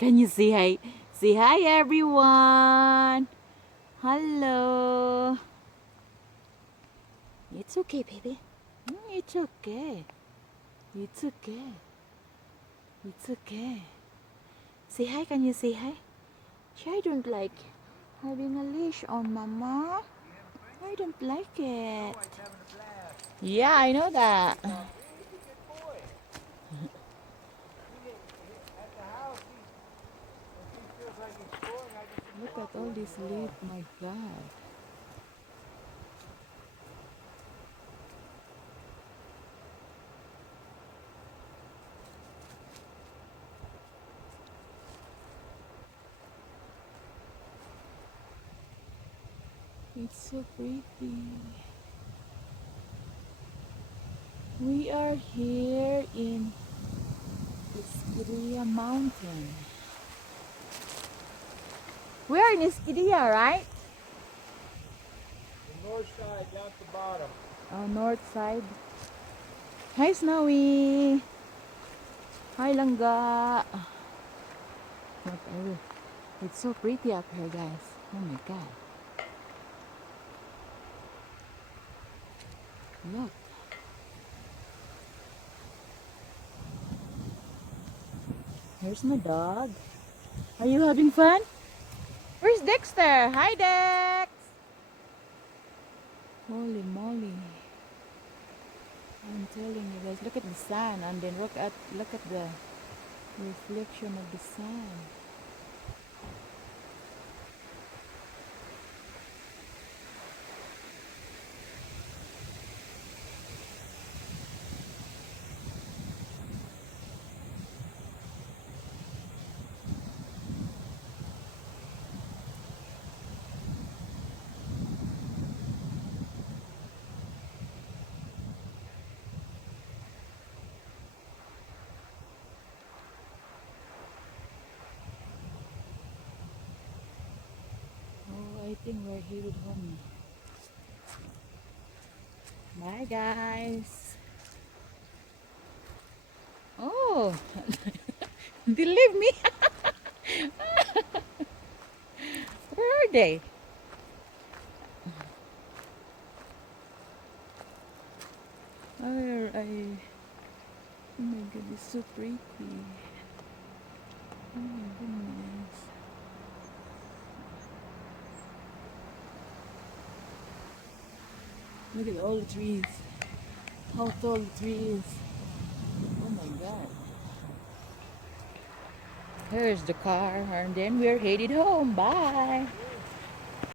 Can you say hi? Say hi, everyone. Hello. It's okay, baby. It's okay. It's okay. It's okay. Say hi. Can you say hi? I don't like having a leash on, Mama. I don't like it. Yeah, I know that. Look at all this leaf. My God. It's so pretty. We are here in Esquilla Mountain. We are in Esquilla, right? The north side down at the bottom. Oh, north side. Hi, Snowy. Hi, Langga. Whatever. It's so pretty up here, guys. Oh my God. Look. Here's my dog. Are you having fun? Where's Dexter? Hi, Dex. Holy moly. I'm telling you guys, look at the sun and then look at the reflection of the sun. Oh, I think we're headed home. Bye, guys. Oh, they leave me. Where are they? Where are I? Oh my God, it's so pretty. Oh my goodness. Look at all the trees. How tall the tree is. Oh my God. Here's the car, and then we're headed home. Bye.